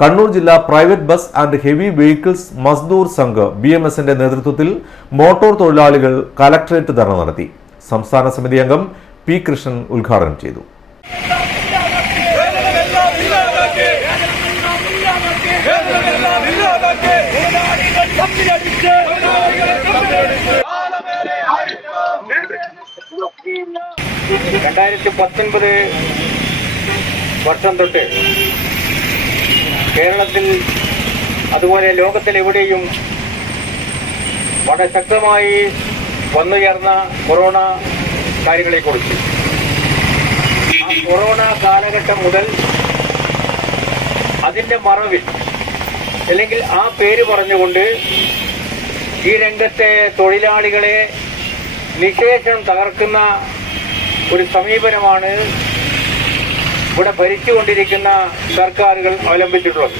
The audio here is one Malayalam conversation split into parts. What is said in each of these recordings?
കണ്ണൂർ ജില്ലാ private bus and heavy vehicles Mazdoor Sangh BMSന്റെ നേതൃത്വത്തിൽ മോട്ടോർ തൊഴിലാളികൾ കലക്ടറേറ്റ് ധർണ നടത്തി. സംസ്ഥാന സമിതി അംഗം P. കൃഷ്ണൻ ഉദ്ഘാടനം ചെയ്തു. വർഷം തൊട്ട് കേരളത്തിൽ അതുപോലെ ലോകത്തിലെവിടെയും വളരെ ശക്തമായി വന്നുയർന്ന കൊറോണ കാര്യങ്ങളെക്കുറിച്ച് ആ കൊറോണ കാലഘട്ടം മുതൽ അതിൻ്റെ മറവിൽ അല്ലെങ്കിൽ ആ പേര് പറഞ്ഞുകൊണ്ട് ഈ രംഗത്തെ തൊഴിലാളികളെ നിശേഷം തകർക്കുന്ന ഒരു സമീപനമാണ് ഇവിടെ ഭരിച്ചുകൊണ്ടിരിക്കുന്ന സർക്കാരുകൾ അവലംബിച്ചിട്ടുള്ളത്.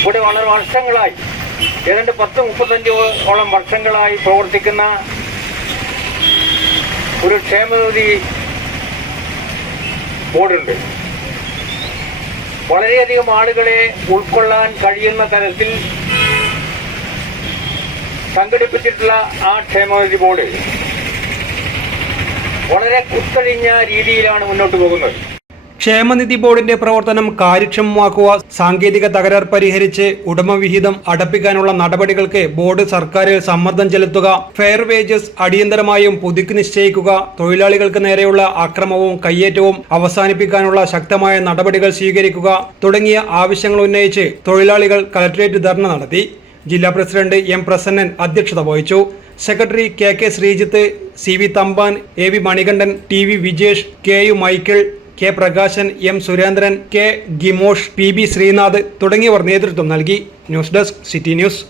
ഇവിടെ വളരെ വർഷങ്ങളായി ഏതാണ്ട് 10-35 വർഷങ്ങളായി പ്രവർത്തിക്കുന്ന ഒരു ക്ഷേമനിധി ബോർഡുണ്ട്. വളരെയധികം ആളുകളെ ഉൾക്കൊള്ളാൻ കഴിയുന്ന തരത്തിൽ സംഘടിപ്പിച്ചിട്ടുള്ള ആ ക്ഷേമനിധി ബോർഡ് വളരെ കുത്തഴിഞ്ഞ രീതിയിലാണ് മുന്നോട്ട് പോകുന്നത്. ക്ഷേമനിധി ബോർഡിന്റെ പ്രവർത്തനം കാര്യക്ഷമമാക്കുക, സാങ്കേതിക തകരാർ പരിഹരിച്ച് ഉടമവിഹിതം അടപ്പിക്കാനുള്ള നടപടികൾക്ക് ബോർഡ് സർക്കാരിൽ സമ്മർദ്ദം ചെലുത്തുക, ഫെയർ വേജസ് അടിയന്തരമായും പുതുക്കി നിശ്ചയിക്കുക, തൊഴിലാളികൾക്ക് നേരെയുള്ള അക്രമവും കയ്യേറ്റവും അവസാനിപ്പിക്കാനുള്ള ശക്തമായ നടപടികൾ സ്വീകരിക്കുക തുടങ്ങിയ ആവശ്യങ്ങൾ ഉന്നയിച്ച് തൊഴിലാളികൾ കലക്ടറേറ്റ് ധർണ നടത്തി. ജില്ലാ പ്രസിഡന്റ് M. പ്രസന്നൻ അധ്യക്ഷത വഹിച്ചു. Secretary KK Sreejith, CV Thampan, AV Manikandan, TV Vijesh, KU Michael, K. Prakashan, M. Surendran, K. Gimosh, PB Sreenath തുടങ്ങിയവർ നേതൃത്വം നൽകി. News desk, city news.